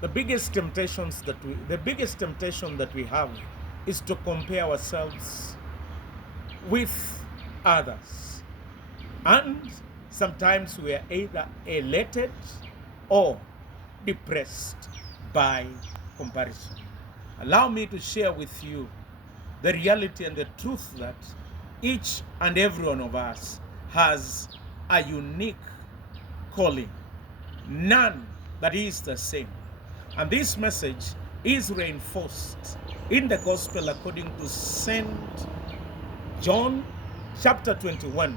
The biggest temptation that we have is to compare ourselves with others. And sometimes we are either elated or depressed by comparison. Allow me to share with you the reality and the truth that each and every one of us has a unique calling. None that is the same. And this message is reinforced in the gospel according to St. John chapter 21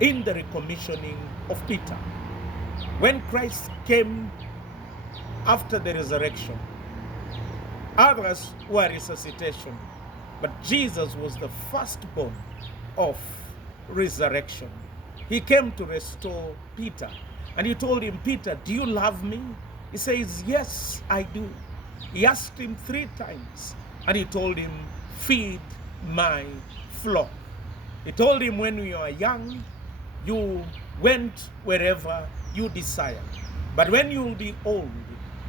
in the recommissioning of Peter. When Christ came after the resurrection, others were resuscitation, but Jesus was the firstborn of resurrection. He came to restore Peter, and he told him, Peter, do you love me? He says, yes, I do. He asked him 3 times, and he told him, feed my flock. He told him, when you are young, you went wherever you desired. But when you will be old,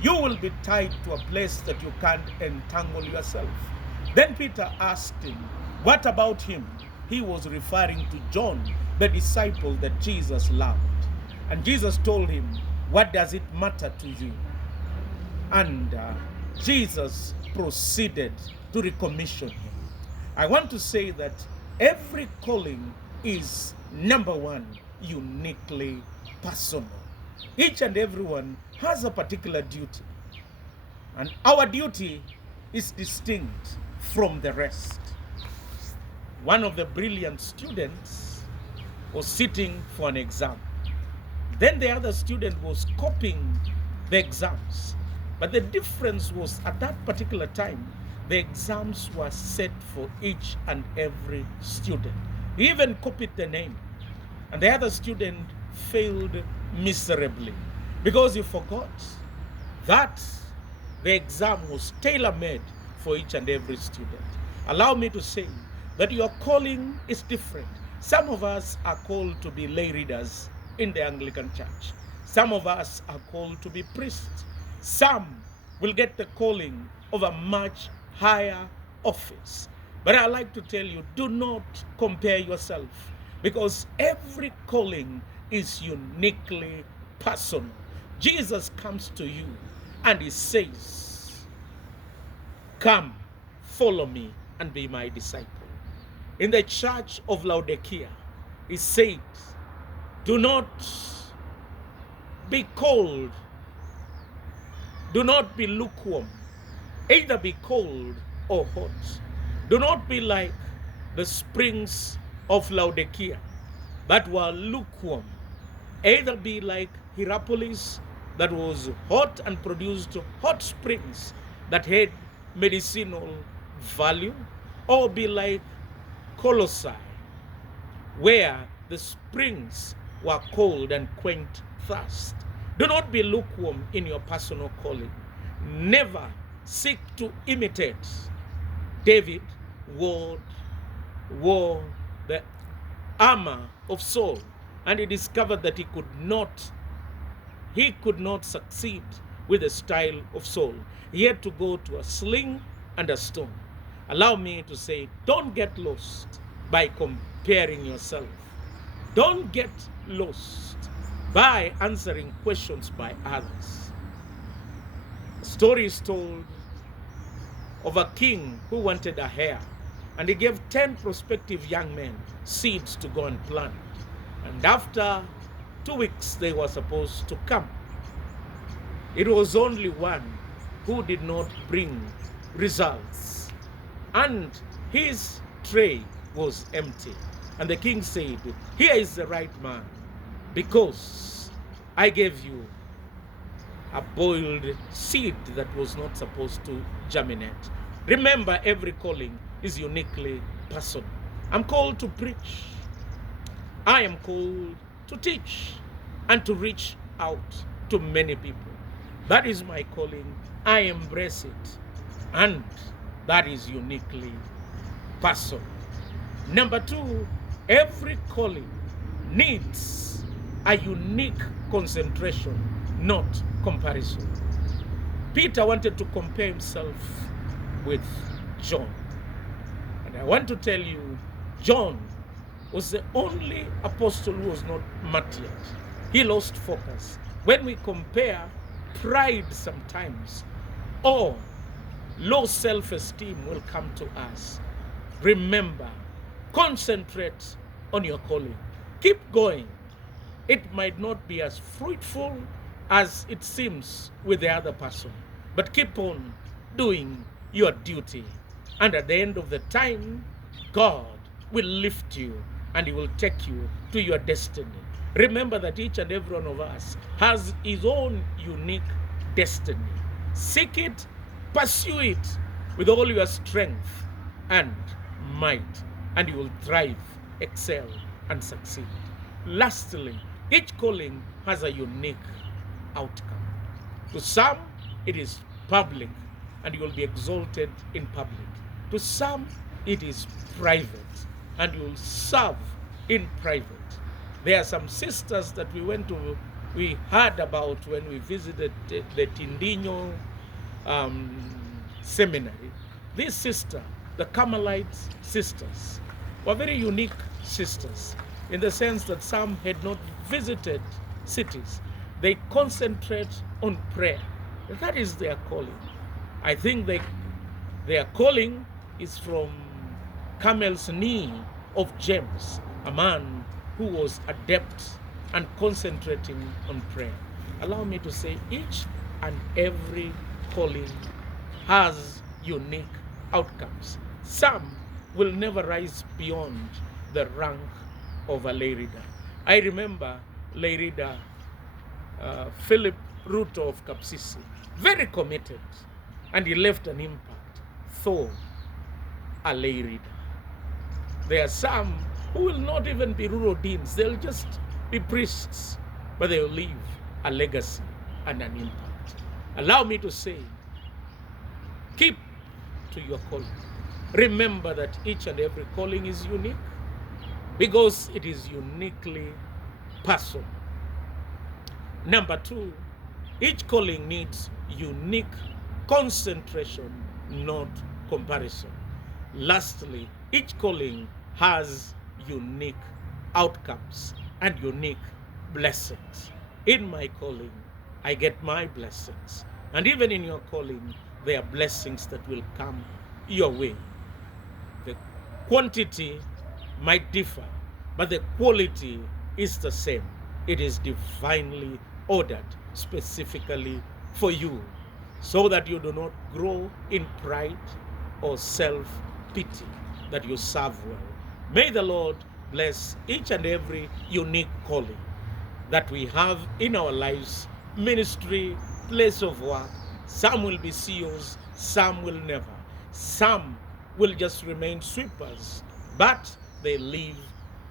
you will be tied to a place that you can't entangle yourself. Then Peter asked him, what about him? He was referring to John, the disciple that Jesus loved. And Jesus told him, what does it matter to you? And Jesus proceeded to recommission him. I want to say that every calling is, number one, uniquely personal. Each and everyone has a particular duty. And our duty is distinct from the rest. One of the brilliant students was sitting for an exam. Then the other student was copying the exams. But the difference was, at that particular time, the exams were set for each and every student. He even copied the name. And the other student failed miserably because he forgot that the exam was tailor-made for each and every student. Allow me to say that your calling is different. Some of us are called to be lay readers in the Anglican Church. Some of us are called to be priests. Some will get the calling of a much higher office. But I like to tell you, do not compare yourself, because every calling is uniquely personal. Jesus comes to you and he says, come, follow me and be my disciple. In the church of Laodicea, he said, do not be cold, do not be lukewarm, either be cold or hot. Do not be like the springs of Laodicea that were lukewarm. Either be like Hierapolis that was hot and produced hot springs that had medicinal value, or be like Colossae, where the springs were cold and quenched thirst. Do not be lukewarm in your personal calling. Never seek to imitate. David wore the armor of Saul, and he discovered that he could not succeed with the style of Saul. He had to go to a sling and a stone. Allow me to say, don't get lost by comparing yourself. Don't get lost by answering questions by others. A story is told of a king who wanted a heir, and he gave 10 prospective young men seeds to go and plant. And after 2 weeks, they were supposed to come. It was only one who did not bring results, and his tray was empty. And the king said, here is the right man, because I gave you a boiled seed that was not supposed to germinate. Remember, every calling is uniquely personal. I'm called to preach. I am called to teach and to reach out to many people. That is my calling. I embrace it. And that is uniquely personal. Number 2, every calling needs a unique concentration, not comparison. Peter wanted to compare himself with John. And I want to tell you, John was the only apostle who was not martyred. He lost focus. When we compare, pride sometimes or low self-esteem will come to us. Remember, concentrate on your calling. Keep going. It might not be as fruitful as it seems with the other person, but keep on doing your duty. And at the end of the time, God will lift you and He will take you to your destiny. Remember that each and every one of us has his own unique destiny. Seek it, pursue it with all your strength and might, and you will thrive, excel, and succeed. Lastly, each calling has a unique outcome. To some, it is public, and you will be exalted in public. To some, it is private, and you will serve in private. There are some sisters that we heard about when we visited the Tindinho seminary. These sisters, the Carmelite sisters, were very unique sisters in the sense that some had not visited cities. They concentrate on prayer. That is their calling. I think their calling is from Camel's knee of James, a man who was adept and concentrating on prayer. Allow me to say, each and every calling has unique outcomes. Some will never rise beyond the rank of a lay reader. I remember lay reader Philip Ruto of Kapsisi, very committed, and he left an impact, though a lay reader. There are some who will not even be rural deans, they'll just be priests, but they will leave a legacy and an impact. Allow me to say, keep to your calling. Remember that each and every calling is unique because it is uniquely personal. Number two, each calling needs unique concentration, not comparison. Lastly, each calling has unique outcomes and unique blessings. In my calling, I get my blessings. And even in your calling, there are blessings that will come your way. The quantity might differ, but the quality is the same. It is divinely ordered specifically for you, so that you do not grow in pride or self-pity, that you serve well. May the Lord bless each and every unique calling that we have in our lives, ministry, place of work. Some will be CEOs, some will never. Some will just remain sweepers, but they leave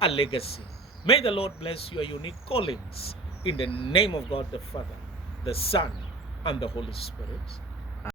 a legacy. May the Lord bless your unique callings in the name of God the Father, the Son, and the Holy Spirit.